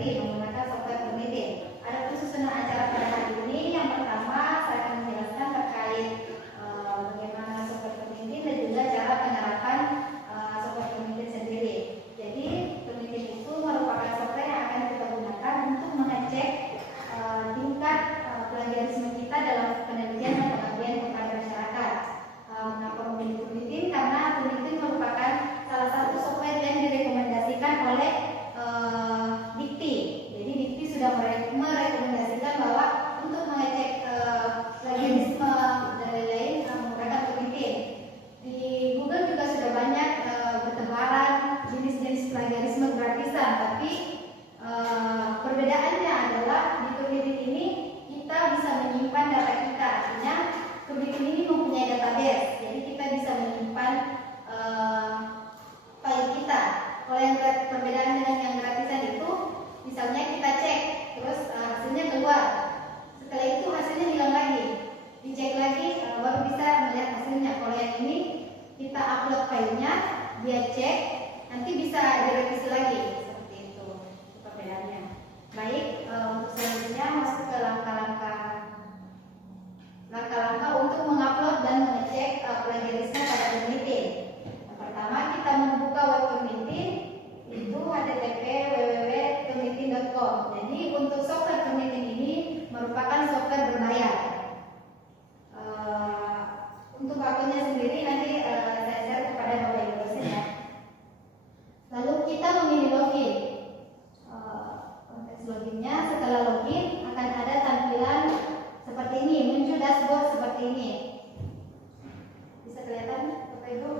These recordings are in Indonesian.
sendiri menggunakan software Permitin. Ada susunan acara pada hari ini. Yang pertama saya akan menjelaskan terkait bagaimana software Permitin dan juga cara penerapan software Permitin sendiri. Jadi Permitin itu merupakan software yang akan kita gunakan untuk mengecek tingkat plagiarisme kita dalam penelitian dan pengabdian kepada masyarakat. Mengapa memilih Permitin? Karena Permitin merupakan salah satu software yang direkomendasikan oleh Dikti. Jadi Dikti sudah merekomendasikan bahwa untuk mengecek plagiarisme dan lain-lain menggunakan Permitin. Di Google juga sudah banyak bertebaran jenis-jenis plagiarisme gratisan, tapi perbedaannya adalah di Permitin ini kita bisa menyimpan data kita. Artinya Permitin ini mempunyai database, jadi kita bisa menyimpan file kita. Kalau yang perbedaan dengan yang gratisan itu, misalnya kita cek, terus hasilnya keluar. Setelah itu hasilnya hilang lagi, dicek lagi, baru bisa melihat hasilnya. Kalau yang ini kita upload filenya, dia cek, nanti bisa direvisi lagi. Seperti itu perbedaannya. Baik, untuk selanjutnya masuk ke langkah-langkah untuk mengupload dan mengecek plagiarisme pada Permitin. Yang pertama kita membuka web Permitin, itu http://www.permitin.com. Jadi untuk software Permitin ini merupakan software berbayar. Untuk akunnya sendiri nanti saya share kepada Bapak Ibu dosen ya. Lalu kita memilih login. Konteks loginnya, setelah login akan ada tampilan seperti ini, muncul dashboard seperti ini. Bisa kelihatan Bapak Ibu?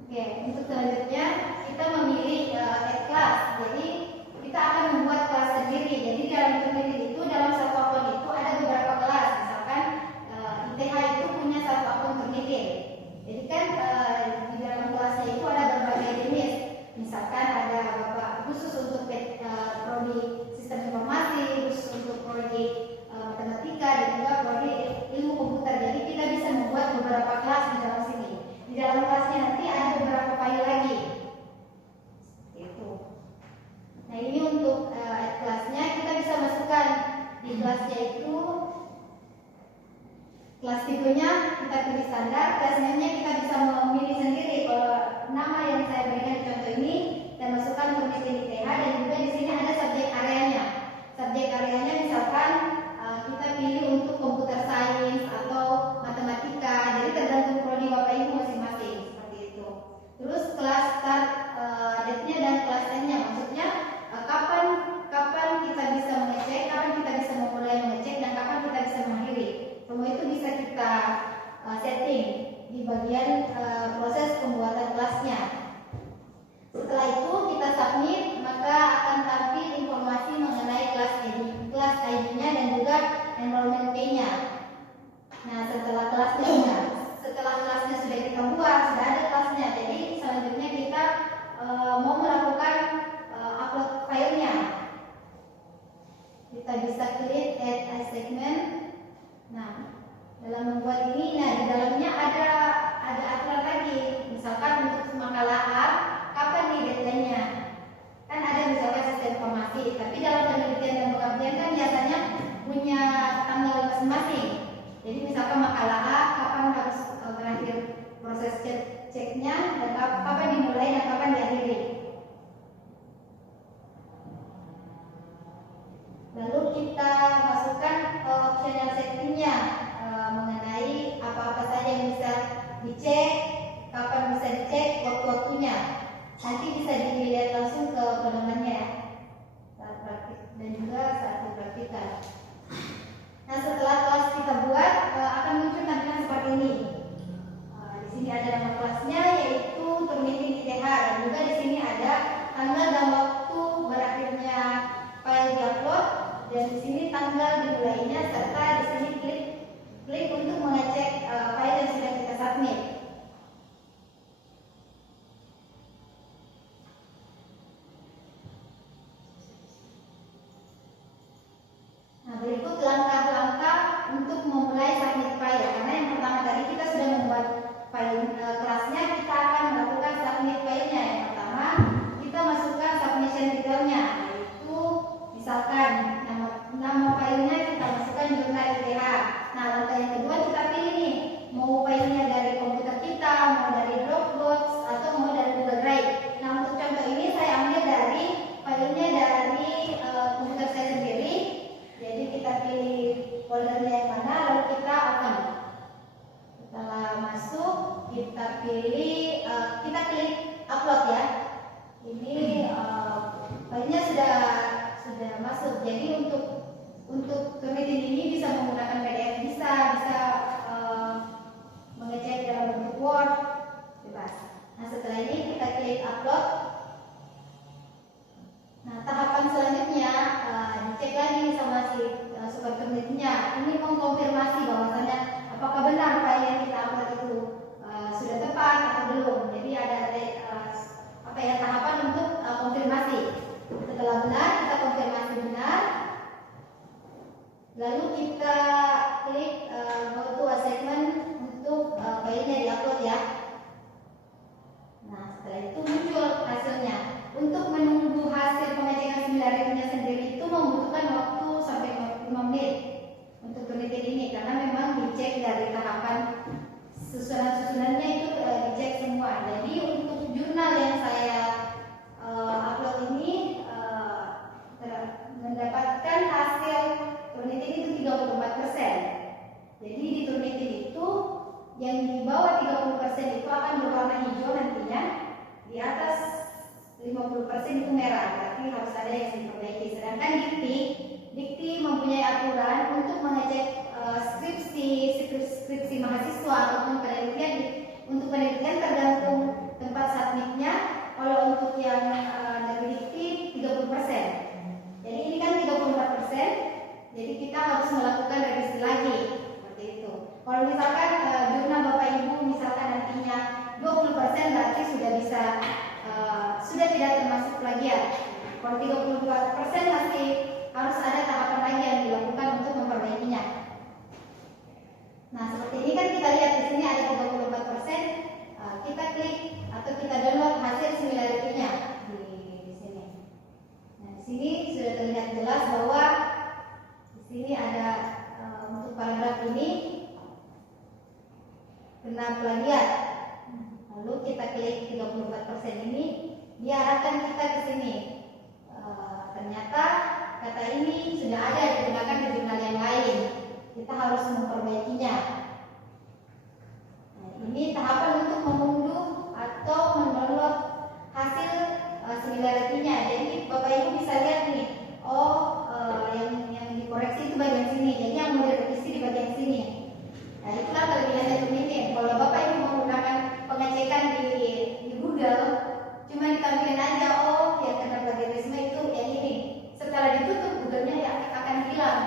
Oke, untuk selanjutnya kita memilih add class. Jadi kita akan membuat kelas sendiri. Jadi dalam Permitin itu, dalam satu akun itu ada beberapa kelas. Misalkan ITH itu punya satu akun Permitin. Jadi kan di dalam kelasnya itu ada berbagai jenis. Misalkan ada khusus untuk prodi sistem informasi, khusus untuk prodi matematika, dan juga prodi ilmu komputer. Jadi kita bisa membuat beberapa kelas di dalam sini. Di dalam kelasnya nanti ada beberapa file lagi. Itu. Nah ini untuk kelasnya kita bisa masukkan di kelasnya itu. Kelas tipenya kita pilih standar, kelas namanya kita bisa memilih sendiri. Kalau nama yang saya berikan di contoh ini, kita masukkan Permitin ITH, dan juga di sini ada subjek areanya. Subjek areanya misalkan kita pilih untuk computer science atau matematika, jadi tergantung prodi Bapak Ibu masing-masing seperti itu. Terus kelas start date-nya dan kelas end-nya, maksudnya kapan kita bisa mengecek, kapan kita bisa memulai mengecek, dan kapan kita bisa mengakhiri. Semua itu bisa kita setting di bagian proses pembuatan kelasnya. Setelah itu kita submit, maka akan tampil informasi mengenai kelas ID-nya dan juga enrollment fee-nya. Nah, setelah kelasnya sudah kita buat, sudah ada kelasnya. Jadi selanjutnya kita mau melakukan upload filenya. Kita bisa klik add a segment. Nah, dalam membuat ini, di dalamnya ada aturan lagi. Misalkan untuk makalah A, kapan nih deadline-nya? Kan ada misalkan sistem informasi, tapi dalam penelitian dan pengabdian kan biasanya punya tanggal masing-masing. Jadi misalkan makalah A, kapan harus berakhir proses ceknya, dan kapan dimulai dan kapan diakhiri. Lalu kita masukkan optional setting-nya mengenai apa-apa saja yang bisa dicek, kapan bisa dicek, waktu-waktunya. Nanti bisa dilihat langsung ke pedomannya saat praktik dan juga saat dipraktikkan. Nah, setelah kelas kita buat akan muncul tampilan seperti ini. Di sini ada nama kelasnya yaitu Permitin ITH, dan juga di sini ada tanggal dan waktu berakhirnya file diupload, dan di sini tanggal dimulainya, serta di sini klik untuk mengecek file yang sudah kita submit. Nah, berikut langkah-langkah untuk memulai submit file. Karena yang pertama tadi kita sudah membuat file kelasnya, kita akan melakukan submit filenya. Yang pertama kita masukkan submission detailnya, yaitu masuk. Jadi untuk Turnitin ini bisa menggunakan PDF, bisa mengecek dalam bentuk Word, bebas. Nah setelah ini kita klik upload. Nah tahapan selanjutnya dicek lagi sama si Super Turnitinnya. Ini mengkonfirmasi bahwasannya apakah benar file yang kita upload itu sudah tepat atau belum. Jadi ada tahapan untuk konfirmasi. Setelah benar, kita konfirmasi benar. Lalu kita klik go to assignment untuk filenya diupload ya. Nah setelah itu muncul hasilnya. Untuk menunggu hasil pengecekan similarity-nya sendiri itu membutuhkan waktu sampai 5 menit untuk Turnitin ini, karena memang dicek dari tahapan susunan-susunannya itu dicek semua. Jadi untuk jurnal yang saya upload ini mendapatkan hasil Turnitin itu 34%. Jadi di Turnitin itu yang di bawah 30% itu akan berwarna hijau nantinya, di atas 50% itu merah, berarti harus ada yang diperbaiki. Sedangkan Dikti mempunyai aturan untuk mengecek skripsi mahasiswa ataupun penelitian. Untuk penelitian tergantung tempat submitnya. Kalau untuk yang dari Dikti 30%. Jadi ini kan 34%. Jadi kita harus melakukan revisi lagi seperti itu. Kalau misalkan jurnal Bapak Ibu misalkan nantinya 20%, berarti sudah tidak termasuk plagiat. Kalau 34% masih harus ada tahapan lagi yang dilakukan untuk memperbaikinya. Nah seperti ini kan kita lihat di sini ada 34%. Kita klik atau kita download hasil similarity-nya di sini. Nah di sini sudah terlihat jelas bahwa di sini ada untuk paragraf ini kena plagiat. Lalu kita klik 34% ini, diarahkan kita ke sini. Ternyata kata ini sudah ada digunakan di jurnal yang lain. Kita harus memperbaikinya. Nah, ini tahapan untuk mengunduh atau mendownload hasil similarity-nya. Jadi Bapak Ibu bisa lihat nih, yang dikoreksi itu bagian sini. Jadi yang mau direvisi di bagian sini. Nah, itulah kelebihannya Turnitin. Kalau Bapak Ibu menggunakan pengecekan di Google, cuma ditampilkan aja, yang kena plagiarisme itu yang ini. Setelah ditutup, Google-nya akan hilang.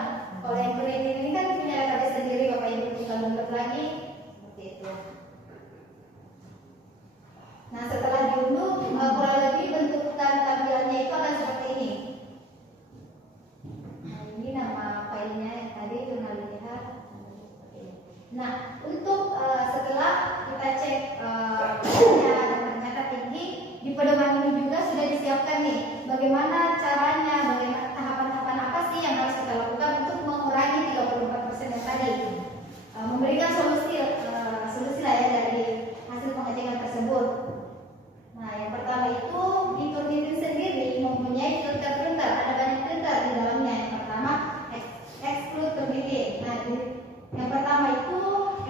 Kalau yang Turnitin ini kan punya database sendiri, Bapak Ibu tinggal download lagi, seperti itu. Nah, setelah diunduh, kurang lebih bentukan tampilannya itu akan seperti ini. Nah, ini nama filenya yang tadi jurnal lihat. Nah, untuk setelah kita cek ternyata tinggi, di pedoman ini juga sudah disiapkan nih bagaimana caranya, bagaimana tahapan-tahapan apa sih yang harus kita lakukan untuk mengurangi 34% yang tadi, memberikan solusi lah ya dari hasil pengecekan tersebut. Nah, yang pertama itu di Turnitin sendiri mempunyai filter, ada banyak filter di dalamnya. Yang pertama exclude Turnitin. Nah, yang pertama itu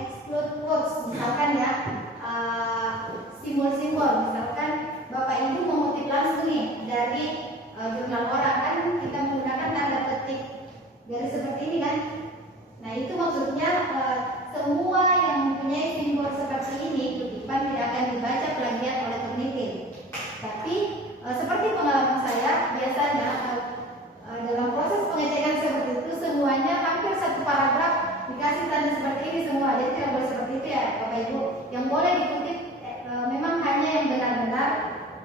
exclude quotes, misalkan ya simbol-simbol, misalkan Bapak Ibu mengutip langsung nih dari jurnal orang, kan kita menggunakan tanda petik garis seperti ini kan. Nah itu maksudnya semua yang mempunyai simbol seperti ini kutipan tidak akan dibaca plagiat oleh Turnitin. Tapi seperti pengalaman saya, biasanya dalam proses pengecekan seperti itu semuanya hampir satu paragraf dikasih tanda seperti ini semua. Jadi tidak boleh seperti itu ya Bapak Ibu. Yang boleh dikutip memang hanya yang benar-benar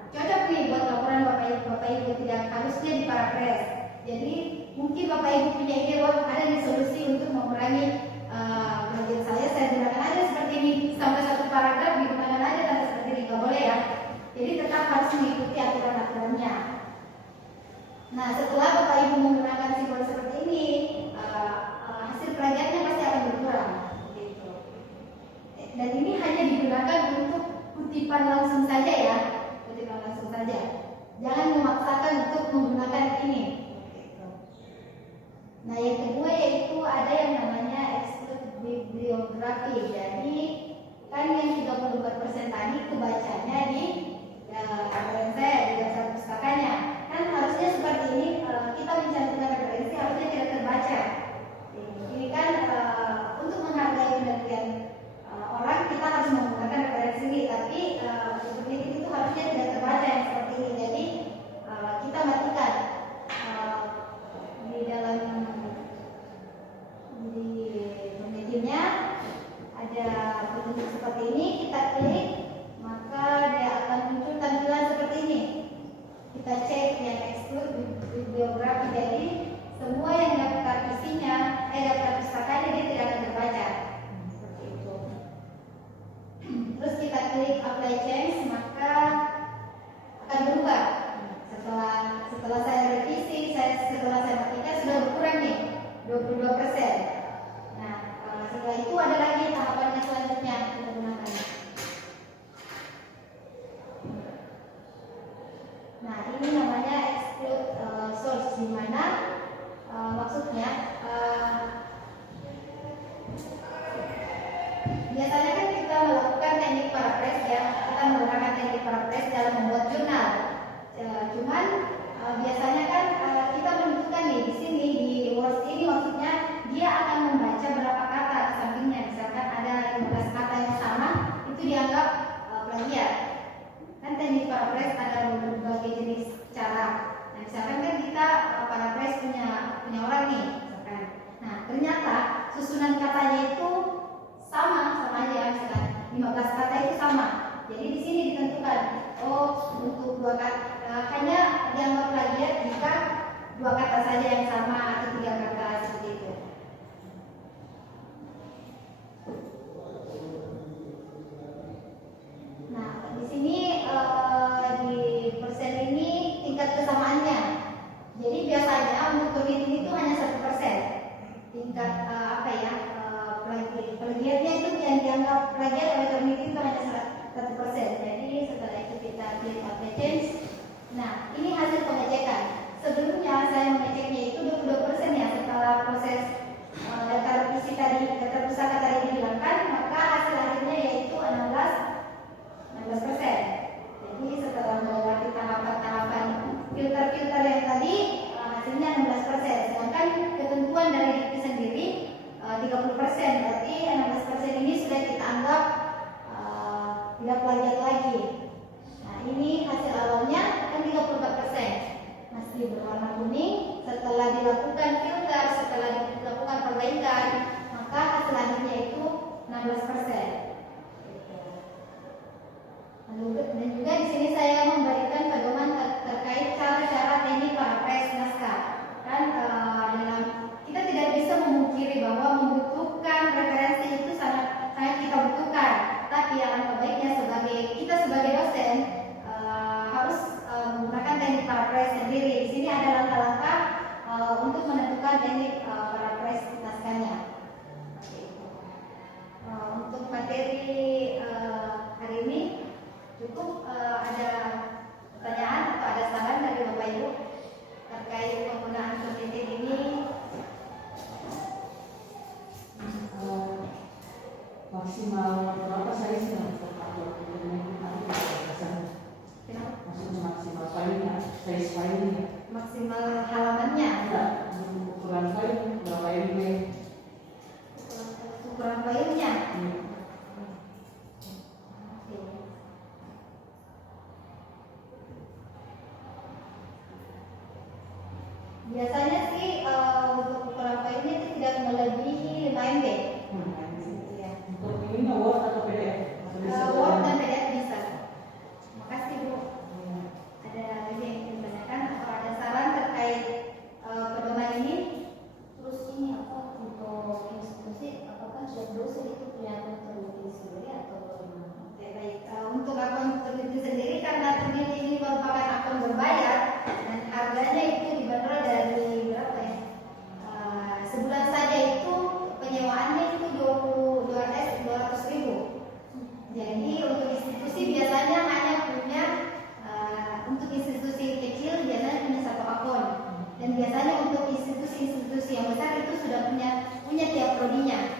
cocok nih buat laporan Bapak Ibu, tidak harusnya diparaphrase. Jadi mungkin Bapak Ibu punya ide bahwa ada nih solusi untuk mengurangi plagiat saya gunakan aja seperti ini, sampai satu paragraf digunakan aja tanda seperti ini, nggak boleh ya. Jadi tetap harus mengikuti aturan-aturannya. Nah setelah Bapak Ibu menggunakan simbol seperti ini, hasil plagiatnya pasti akan berkurang. Gitu. Dan ini hanya digunakan untuk kutipan langsung saja ya, kutipan langsung saja. Jangan memaksakan untuk menggunakan ini. Nah yang kedua yaitu ada yang namanya exclude bibliografi. Jadi kan yang 34% tadi kebacanya di referensi di dasar pustakanya. Kan harusnya seperti ini, kita mencantumkan terbaca. Ini kan untuk menghargai penelitian orang kita harus menggunakan referensi ini, tapi penelitian itu harusnya tidak terbaca yang seperti ini. Jadi kita matikan di dalam di penelitiannya ada petunjuk seperti ini, kita klik maka dia akan muncul tampilan seperti ini. Kita cek yang exclude bibliografi, jadi semua yang daftar isinya, daftar pustakanya dia tidak akan terbaca. Seperti itu. Terus kita klik apply change, maka akan berubah. Setelah saya revisi, setelah saya matikan sudah berkurang nih 22%. Nah, setelah itu ada lagi tahapannya selanjutnya kita gunakan. Nah, ini namanya exclude source, di mana maksudnya biasanya kan kita melakukan teknik paraphrase ya, kita menggunakan teknik paraphrase dalam membuat jurnal. Cuman biasanya kan kita menentukan nih di sini di words ini, maksudnya dia akan membaca berapa kata di sampingnya. Misalkan ada 15 kata yang sama, itu dianggap plagiat. Kan teknik paraphrase ada berbagai jenis cara. Nah, misalkan kan kita paraphrase punya orang nih, misalkan. Nah, ternyata susunan katanya itu sama aja, misalkan 15 kata itu sama. Jadi di sini ditentukan, untuk 2 kata hanya dianggap plagiat jika 2 kata saja yang sama atau 3 kata seperti itu. Nah, di sini di persen ini tingkat kesamaannya. Jadi biasanya untuk penelitian itu hanya 1%. Tingkat plagiatnya itu yang dianggap plagiat oleh peneliti itu hanya 1%. Jadi setelah itu kita klik apply change. Nah, ini hasil pengecekan. Sebelumnya saya mengeceknya itu 22% ya, setelah proses data revisi tadi, data pusaka tadi dihilangkan, maka hasil akhirnya yaitu 16%. Jadi setelah melewati tahapan-tahapan filter-filter yang tadi, hasilnya 16%. Sedangkan ketentuan dari dikti sendiri 30%, berarti 16% ini sudah kita anggap tidak plagiat lagi. Nah, ini hasil awalnya kan 34%, masih berwarna kuning. Setelah dilakukan filter, setelah dilakukan perbaikan, maka hasil akhirnya itu 16%. Dan juga di sini saya memberikan pedoman terkait cara-cara teknik paraphrase naskah. Kan dalam kita tidak bisa memungkiri bahwa membutuhkan referensi itu sangat kita butuhkan. Tapi alangkah baiknya kita sebagai dosen harus menggunakan teknik paraphrase sendiri. Di sini ada langkah-langkah untuk menentukan teknik paraphrase naskahnya. Untuk materi hari ini cukup. Ada pertanyaan atau ada saran dari Bapak Ibu terkait penggunaan penelitian ini? Maksimal berapa size untuk upload maksudnya maksimal filenya, size filenya, maksimal halamannya, ukuran file berapa MB, ukuran filenya. Biasanya sih untuk ukuran filenya itu tidak melebihi 5 MB. Untuk ini Word atau PDF? Word dan PDF bisa. Makasih Bu. Ada lagi yang ingin ditanyakan atau ada saran terkait pedoman ini? Terus ini apa untuk institusi, apakah setiap dosen itu punya akun peneliti sendiri atau bagaimana? Oke, baik. Untuk akun peneliti sendiri, karena peneliti ini merupakan akun berbayar dan harganya itu dibanderol dari berapa ya? Sebulan saja itu penyewaannya itu 200.000. Jadi untuk institusi biasanya hanya punya untuk institusi kecil biasanya punya 1 akun, dan biasanya untuk institusi-institusi yang besar itu sudah punya tiap prodinya.